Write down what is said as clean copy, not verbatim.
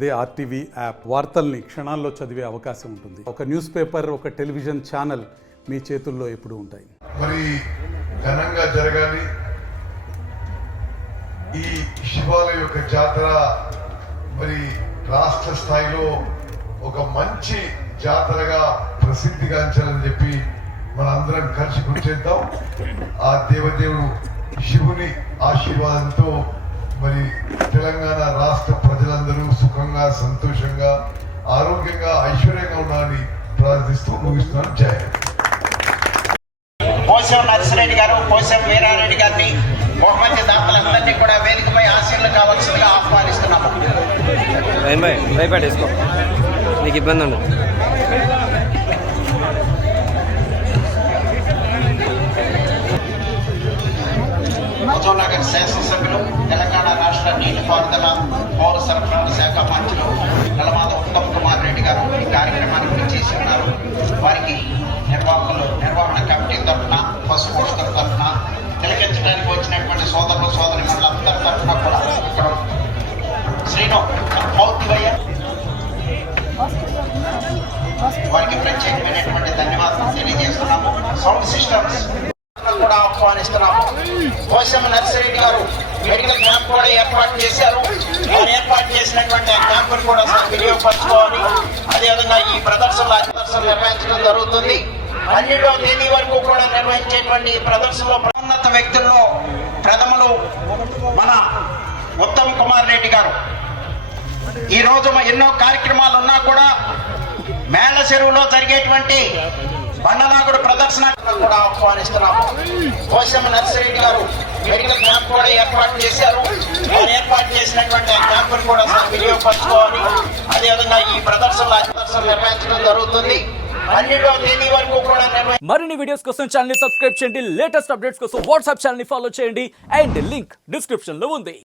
అదే RTV app వార్తల్ని క్షణాల్లో చదివే అవకాశం ఉంటుంది. ఒక న్యూస్ పేపర్, ఒక టెలివిజన్ ఛానల్ మీ చేతుల్లో ఎప్పుడూ ఉంటాయి. మరి ఘనంగా జరగాలి ఈ శివాలయ యొక్క జాతర. మరి రాష్ట్ర స్థాయిలో ఒక మంచి జాతరగా ప్రసిద్ధిగాంచాలని చెప్పి మనందరం కలిసి కూర్చేద్దాం. ఆ దేవదేవుడు శివుని ఆశీర్వాదంతో మరి తెలంగాణ రాష్ట్ర ప్రజలందరూ సుఖంగా, సంతోషంగా, ఆరోగ్యంగా, ఐశ్వర్యంగా ఉండాలని ప్రార్థిస్తూ ముగిస్తున్నాను. జై పోసం నర్సిరెడ్డి గారు, పోసం వీరారెడ్డి గారిని, బహుమతి దాతలందరినీ కూడా వేదికపై ఆశీర్లు కావాల్సిందిగా ఆహ్వానిస్తున్నాము. భయపడేసుకో, నీకు ఇబ్బంది ఉండదు. హుజూర్నగర్ శాసనసభ్యులు, తెలంగాణ రాష్ట్ర నీటిపారుదల పౌర సరఫరాల శాఖ మంత్రులు నల్లమాద ఉత్తమ్ కుమార్ రెడ్డి గారు ఈ కార్యక్రమానికి చేసి ఉన్నారు. వారికి నిర్వహణ కమిటీ తరఫున, ఫస్ట్ పోస్టర్ తరఫున, తిలకించడానికి వచ్చినటువంటి సోదరులు సోదరిమణులందరి తరఫున కూడా ఇక్కడ శ్రీను మౌతివయ్య వారికి ప్రత్యేకమైనటువంటి ధన్యవాదాలు తెలియజేస్తున్నాము. సౌండ్ సిస్టమ్స్ కూడా ఆహ్వానిస్తున్నాము. పోసం నర్సిరెడ్డి గారు మెడికల్ క్యాంప్ కూడా ఏర్పాటు చేశారు. వారు ఏర్పాటు చేసినటువంటి క్యాంపును కూడా వినియోగపరచుకోవాలి. అదేవిధంగా ఈ ప్రదర్శనలు నిర్వహించడం జరుగుతుంది. 12వ తేదీ వరకు కూడా నిర్వహించేటువంటి ప్రదర్శనలో ఉన్నత వ్యక్తుల్లో ప్రథమలు మన ఉత్తమ్ కుమార్ రెడ్డి గారు. ఈ రోజు ఎన్నో కార్యక్రమాలు ఉన్నా కూడా మేళ చెరువులో జరిగేటువంటి బండనాగుడు ప్రదర్శన కూడా ఆహ్వానిస్తున్నాము. పోసం నర్సిరెడ్డి గారు మెడికల్ క్యాంప్ కూడా ఏర్పాటు చేశారు. వారు ఏర్పాటు చేసినటువంటి క్యాంపును కూడా వినియోగపరచుకోవాలి. అదేవిధంగా ఈ ప్రదర్శనలు నిర్వహించడం జరుగుతుంది. 12వ తేదీ వరకు కూడా మరిన్ని వీడియోస్ కోసం ఛానల్ ని సబ్స్క్రైబ్ చేయండి. లేటెస్ట్ అప్డేట్స్ కోసం వాట్సాప్ ఛానల్ ని ఫాలో చేయండి. అండ్ లింక్ డిస్క్రిప్షన్ లో ఉంది.